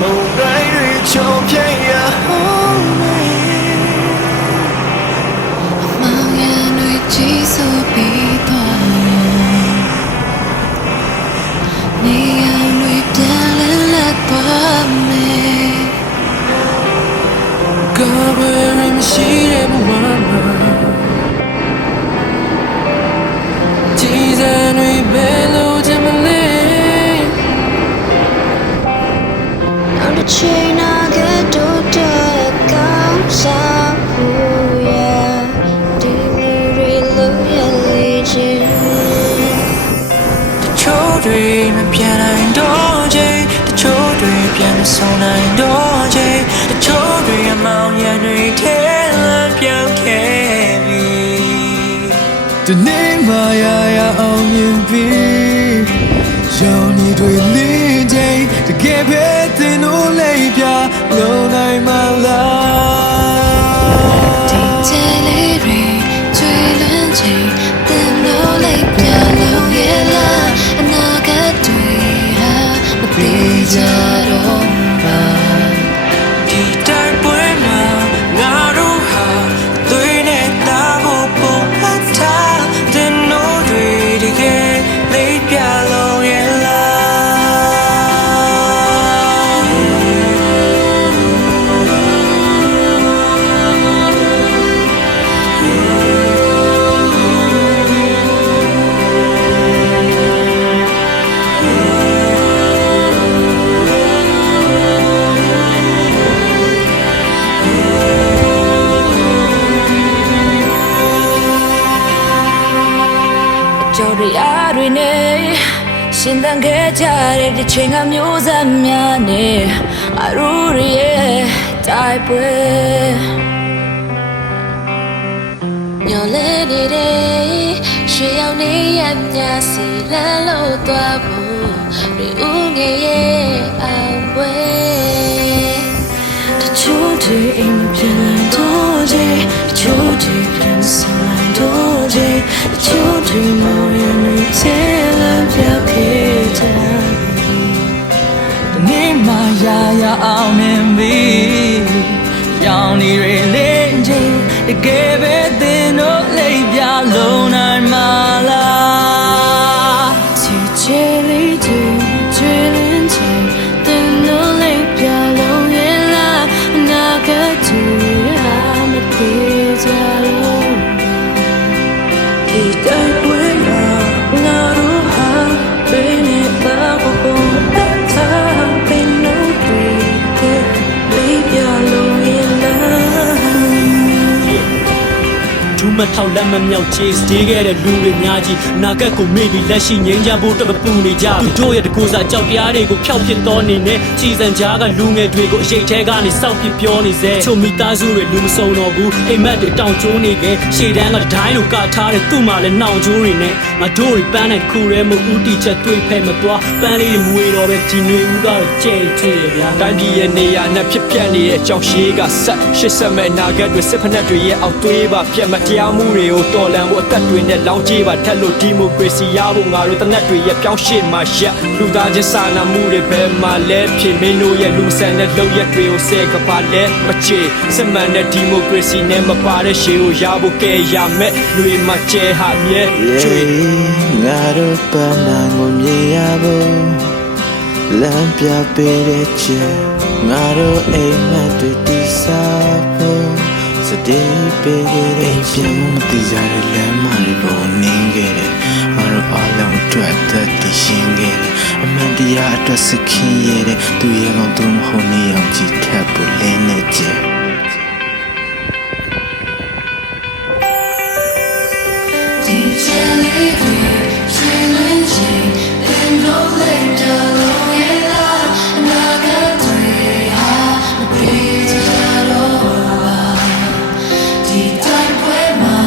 梦来对就偏要美。梦眼对激素比多，你要对变冷了多美。个别人喜也不完美。记在对背篓这么累。让这气那个独特高山不夜，地里瑞路也理解。这球队们偏爱多久？这球队偏送来多久？这球队也冒烟对天了飘开你。这你妈呀呀奥运比，要你对理解，这给别的努力表留来吗啦？听见泪水最冷静，等流泪飘流夜了，那个对啊，我比较懂吧。期待不嘛，那如何对你大不不爱他？等努力的给泪飘流夜了。ကြော်ရအားတွေနဲ့ရှင်သန်ခဲ့ကြတဲ့ဒီချိန်ကမျိုးဆက်များနဲ့အရူးရဲ့တိုက်ပွဲညော်လဲနေတဲ့ရွှေရောင်နေရမြစီလမ်းလို့သွားဖို့ရီဦးငယ်ရဲ့အောင်ပွဲတချို့တွေအိမ်မပြန်နိုင်တော့ချေတချို့တွေပြန်ဆောင်နိုင်တော့ချေတချို့တွေမောင်ရနေချေလမ်းပြောက်ခဲ့ကြ你妈呀呀奥面比，要你瑞灵精，你给别的努力表露难吗啦？去这里去最冷静等努力飘龙月啦那个最阿没比较龙期待不嘛，那如何被你把我哄爱他？被努力的泪表露眼了。ဒူးမထောက်လက်မမြောက်ချေးစတေးခဲ့တဲ့လူတွေများကြီးနာဂတ်ကိုမေ့ပြီးလက်ရှိငြိမ်းချမ်းဖို့တော့မပူနေကြသူတို့ရဲ့တကူစားကြောက်တရားတွေကိုဖျောက်ပစ်တော်နေနဲ့ချီစံကြားကလူငယ်တွေကိုအရေးထဲကနေစောက်ပစ်ပြောနေစေချုံမိသားစုတွေလူမစုံတော့ဘူးအိမ်မက်တွေတောင်ကျိုးနေခဲ့ရှေ့တန်းကဒိုင်းလိုကထားတဲ့သူ့မှာလည်းနှောင်ကျိုးတွေနဲ့ငါတို့တွေပန်းနိုင်တစ်ခုရဲမဦးတီချက်တွေးဖဲမသွားပန်းလေးတွေမွေတော့ပဲဒီຫນွေဦးကတော့ကြဲချွေရဗျာတိုင်းပြည်ရဲ့နေရာနဲ့ဖြစ်ပြနေတဲ့ကြောက်ရှိကဆက်ရှစ်ဆက်မဲ့နာဂတ်တွေစစ်ဖက်တွေရဲ့အောက်သွေးပါပြတ်မတရားမှုတွေကိုတော်လန်ဖို့အသက်တွေနဲ့လောင်းကြီးပါထက်လို့ဒီမိုကရေစီရဖို့ငါတို့တနက်တွေရဲ့ပြောင်းရှင်းမှာရက်လူသားချင်းစာနာမှုတွေပဲမှာလဲဖြစ်မင်းတို့ရဲ့လူဆန်တဲ့လုံရက်တွေကိုဆဲကပါလဲမချေစစ်မှန်တဲ့ဒီမိုကရေစီနဲ့မပါတဲ့ရှေးကိုရဖို့ကဲရမယ်လူတွေမှာကျဲဟာမြဲကျွေငါတို့ပန်းနိုင်ကိုမြင်ရဖို့လမ်းပြပေးတဲ့ချေငါတို့အိမ်မက်တွေတည်စားဖို့စတေးပေးခဲ့တဲ့ပြန်မသိကြတဲ့လမ်းမတွေပေါ်နင်းခဲ့တယ်ငါတို့အားလုံးအတွက်သက်တည်ရှင်ခဲ့တယ်အမှန်တရားအတွက်စခင်ရတဲ့သူရဲ့ကောင်သူမဟုတ်နေအောင်ကြည်ထပ်ဖို့လင်းနေကြဒီချယ်လေးတွေရွှေလင်းချိန်တင်လို့လိုက်တော့လုံးရဲ့လားနာကတွေဟာမပြေကြတော့ပါဒီတိုင်းပွဲမှာ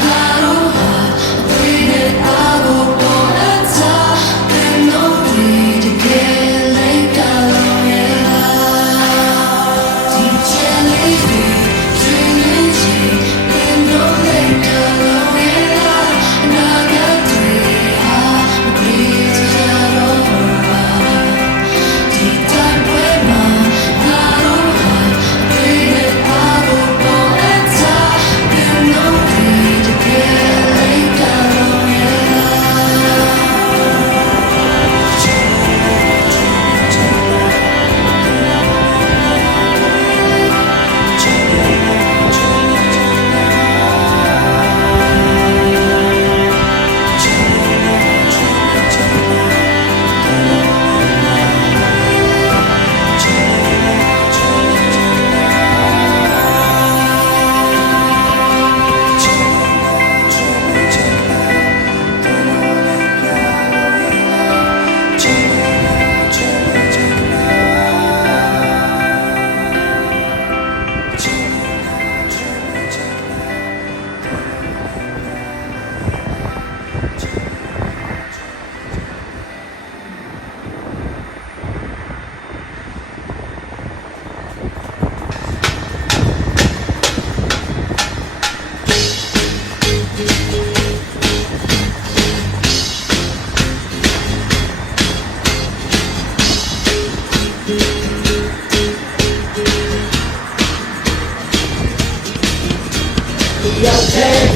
ငါတို့ဟာအသွေးနဲ့အားကိုပေါ်လာတဲ့နိုးတွေတကယ်လိုက်တော့လုံးရဲ့လားဒီချယ်လေးတွေရွှေလင်းချိန်တင်လို့လိုက်တော့လုံးရဲ့လားနာကတွေ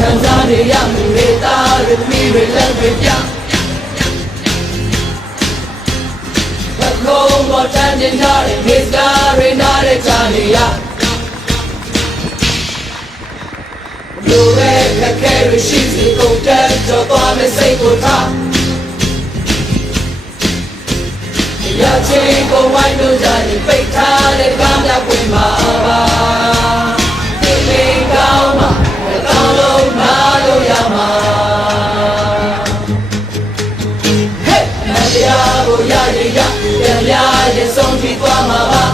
ခံစားနေရမှုတွေသားတွေသမီးတွေလက်တွေပြဘကုံပေါ်တန်းတင်ထားတဲ့မိစကားတွေနားတဲ့ချာနေရလူတွေခက်ခဲတွေရှိစီကုန်တဲ့ကြော်သွားမဲ့စိတ်ကိုထားရချင်ကိုဝိုင်းလို့ကြရင်ပိတ်ထားတဲ့ကားများဝင်ပါပါဒီလေးကောင်းမှာကောင်းလို့နားလို့ရမှာဟဲ့မတရားကိုရရင်ရပြန်ရရင်ဆုံးဖြတ်သွားမှာပါ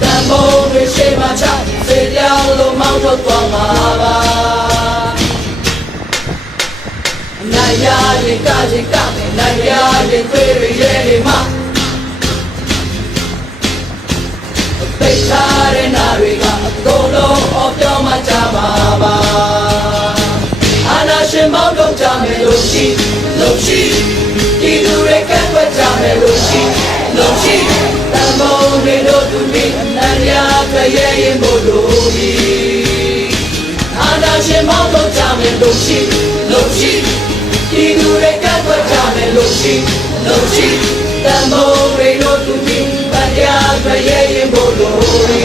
တန်ဖိုးတွေရှိမှချစေပြောင်းလို့မောင်းထုတ်သွားမှာပါနိုင်ရရင်ကရင်ကမယ်နိုင်ရရင်တွေ့ရရဲ့နေမှာပိတ်ထားတဲ့နာတွေကအကုန်လုံးအော်ပြောမှကြပါပါအာနာရှင်မောင်းထုတ်ကြမယ်လို့ရှိဒီလူတွေကတ်ွက်ကြမယ်လို့ရှိတန်ဖိုးတွေတို့သူမိအနန္တရာတွေ့ရဲ့ရင်မို့လို့ဒီအာနာရှင်မောင်းထုတ်ကြမယ်လို့ရှိဒီလူတွေကတ်ွက်ကြမယ်လို့ရှိတန်ဖိုးတွေတို့သူမိတရားတွေ့ရဲ့ရင်မို့လို့ဒီ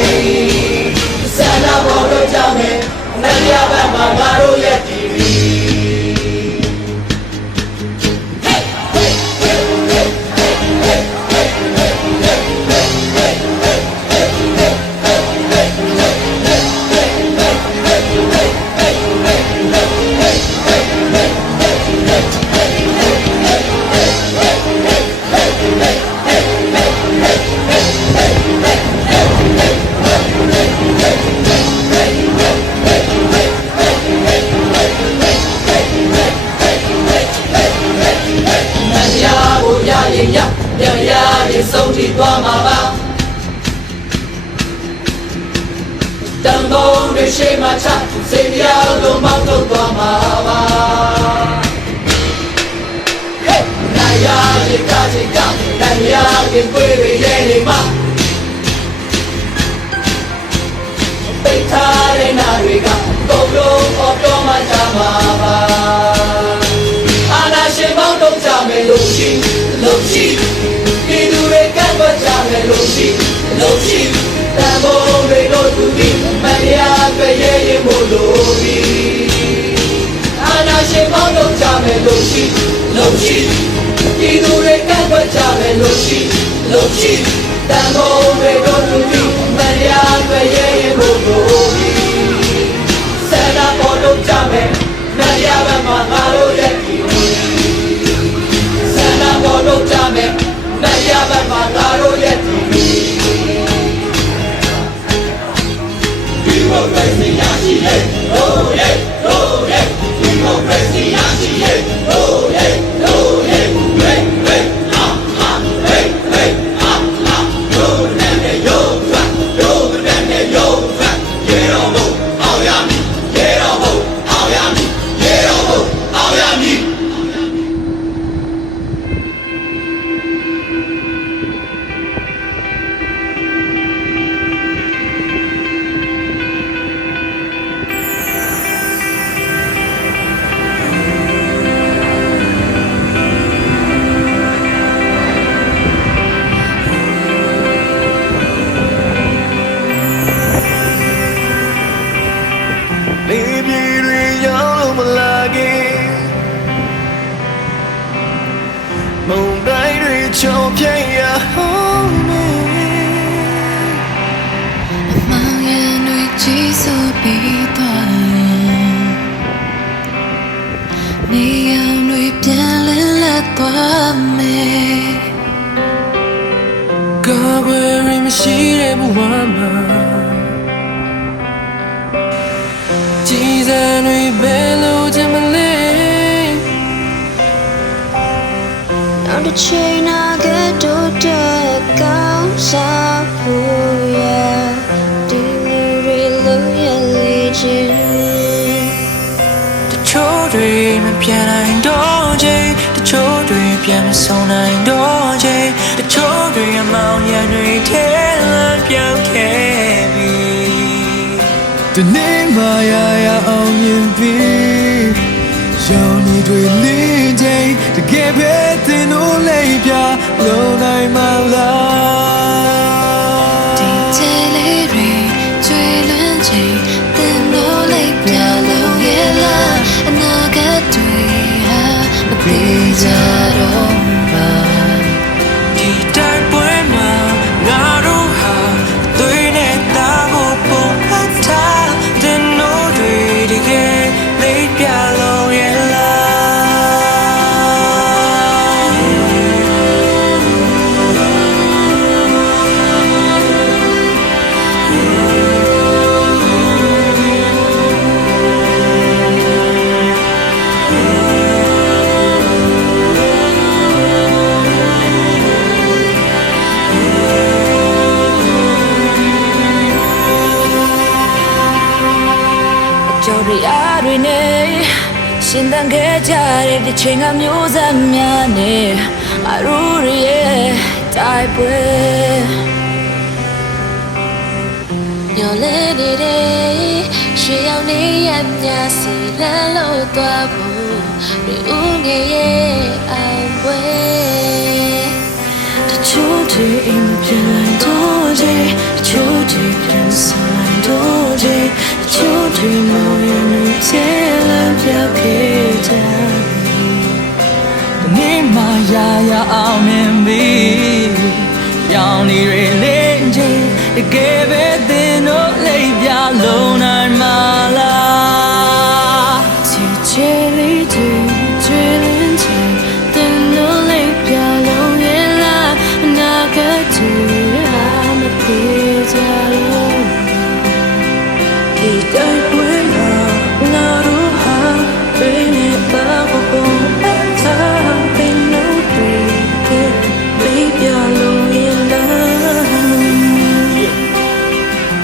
ဆန္ဒပေါ်တော့ကြမယ်နတ်ရဘက်မှာငါတို့ရဲ့တီဗီပြန်ရရင်ဆုံးထိသွားမှာပါတန်ဖိုးတွေရှိမှချစေပြောင်းလို့မောင်းထုတ်သွားမှာပါဟဲ့နိုင်ရရင်ကချင်းကနိုင်ရရင်တွေ့ရရဲ့နေမှာပိတ်ထားတဲ့နာတွေကကုန်လုံးအော်တော့မှကြမှာပါအာနာရှင်မောင်းထုတ်ကြမယ်လို့ရှိဒီလူတွေကတ်ွက်ကြမယ်လို့ရှိတန်ဖိုးတွေတို့သူဒီမတရားတွေ့ရဲ့ရင်မို့လို့ဒီအာနာရှင်မောင်းထုတ်ကြမယ်လို့ရှိဒီလူတွေကတ်ွက်ကြမယ်လို့ရှိတန်ဖိုးတွေတို့သူဒီမတရားတွေ့ရဲ့ရင်မို့လို့ဒီဆန္ဒပေါ်ထုတ်ကြမယ်မတရားဘက်မှာငါတို့ရဲ့ဆန္ဒပေါ်ထုတ်ကြမယ်မရပါမှာငါတို့ရဲ့ဒီမိုကရေစီရရှိရဲ့ဟိုးရဲ့ဒီမိုကရေစီရရှိရဲ့ဟိုးရဲ့မုန်တိုင်းတွေချုံပြည့်ရအောင်မေမောင်ရံတွေကြီးစိုးပြီးသွားနေရံတွေပြန်လဲလက်သွားမယ်ကာကွယ်ရမရှိတဲ့ဘဝမှာကြည်စံတွေဘယ်လိုချင်မလဲThe chain I get to the count for ya. Dear, the children piano doje, the children piano song doje, the children among young tell piano carry. The တွေလင်းချိန်တကယ်ပဲသင်တို့လေးပြလုံးနိုင်မလား ဒီချေလေးတွေကျွေလွန်းချိန်သင်တို့လေးပြလုံးရဲ့လားအနာဂတ်တွေဟာမသေးကြတော့ပါဒီတိုင်းပွဲမှာငါတို့ဟာတွေးနေတာကိုပုံအပ်ထားတဲ့နိုးတွေတကယ်လေးပြလုံးရဲ့လားကြော်ရအားတွေနဲ့ရှင်သန်ခဲ့ကြတဲ့ဒီချိန်ကမျိုးဆက်များနဲ့အရူရရဲ့တိုက်ပွဲညလေနေတဲ့ရွှေရောင်နေရမြစီလမ်းလို့သွားဖို့ဒီဦးငယ်ရဲ့အောင်ပွဲတချို့တွေအိမ်ပြန်လိုက်တော့ချိန်တချို့တွေပြန်ဆိုင်တော့ချိန်တချို့တွေမောင်ရနေချဲလမ်းပြောက်ခဲ့ကြဒီနေ့မှရအောင်မြင်ပြီရောင်နေရလေချင်းတကယ်ပဲသင်တို့လေးပြလုံးနိုင်မလားချီချေလေးတွေကျွေးလင်းချိန်သင်တို့လေးပြလုံးရဲ့လားအနာဂတ်တွေဟာမသေးကြတော့ဒီတိုင်းပွဲမှာငါတို့ဟာဘယ်နဲ့ပါဖို့အထားဘယ်လို့တွေလေးပြလုံးရဲ့လား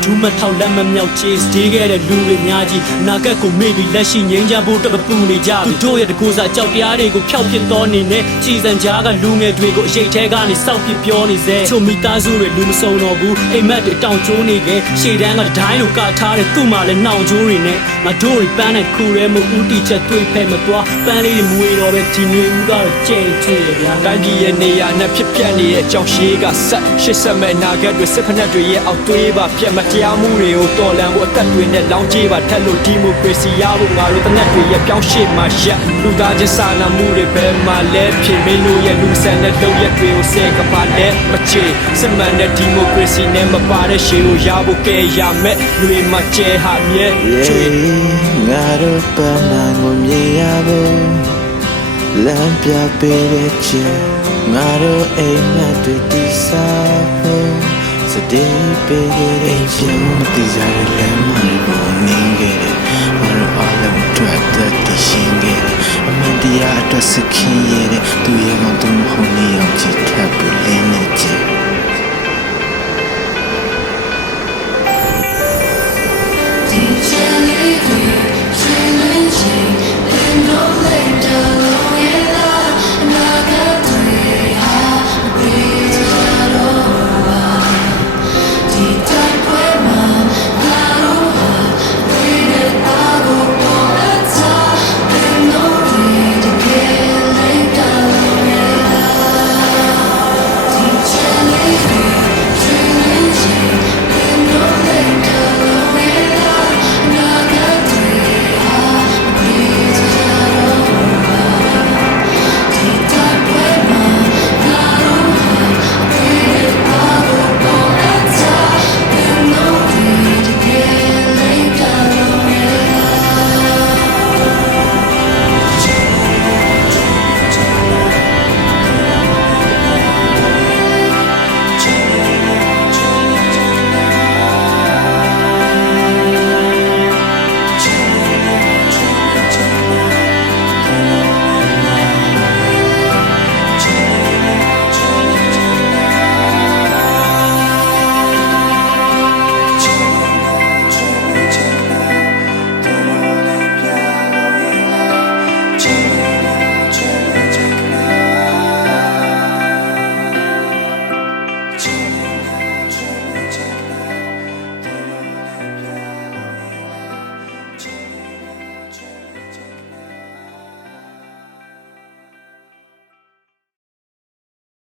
ဒူးမထောက်လက်မမြောက်ချေးတေးခဲ့တဲ့လူတွေများကြီးနာဂတ်ကိုမေ့ပြီးလက်ရှိငြိမ်းချမ်းဖို့တပပူနေကြသူတို့ရဲ့တကူစားကြောက်တရားတွေကိုဖျောက်ပစ်တော်နေနဲ့ကြည်စံကြားကလူငယ်တွေကိုအရေးထဲကနေစောက်ပစ်ပြောနေစေချိုမိသားစုတွေလူမစုံတော့ဘူးအိမ်မက်တွေတောင်ကျိုးနေခဲ့ရှေ့တန်းကဒိုင်းလိုကထားတဲ့သူ့မှာလည်းနှောင်ကျိုးတွေနဲ့မတို့တွေပန်းနဲ့ခူရဲမှုဦးတီချက်တွေးဖဲမသွားပန်းလေးတွေမွေတော့ပဲဒီမျိုးဦးကတော့ကြဲချွေဗျာတိုင်းပြည်ရဲ့နေရာနဲ့ဖြစ်ပျက်နေတဲ့အကြောင်းရှိကဆက်ရှစ်ဆက်မဲ့နာဂတ်တွေစစ်ဖက်တွေရဲ့အောက်သွေးပါပြတ်မတရားမှုတွေကိုတော်လန်ဖို့အသက်တွေနဲ့လောင်းကြေးပါထက်လို့ဒီမိုကရေစီရဖို့ငါတို့တနက်တွေရဲ့ပြောင်းရှေ့မှာရက်လူသားချင်းစာနာမှုတွေပဲမှလဲဖြစ်မင်းတို့ရဲ့လူဆန်တဲ့လုပ်ရက်တွေကိုဆဲကပါလဲမချေစစ်မှန်တဲ့ဒီမိုကရေစီနဲ့မပါတဲ့ရှေ့ကိုရဖို့ကဲရမယ်လူတွေမှာကျဲဟာမြဲချွေငါတို့ပန်းနိုင်ကိုမြင်ရဖို့လမ်းပြပေးတဲ့ချေငါတို့အိမ်မက်တွေတည်ဆောက်ဖို့စတေးပေးခဲ့တဲ့ရှင်မတိကြတဲ့လမ်းမတွေကိုနင်းခဲ့တယ်။ငါတို့အားလုံးတွေ့တဲ့တည်ရှင်ခဲ့တယ်။အမှန်တရားအတွက်စခင်းရတဲ့သူရဲ့ကောင်သူ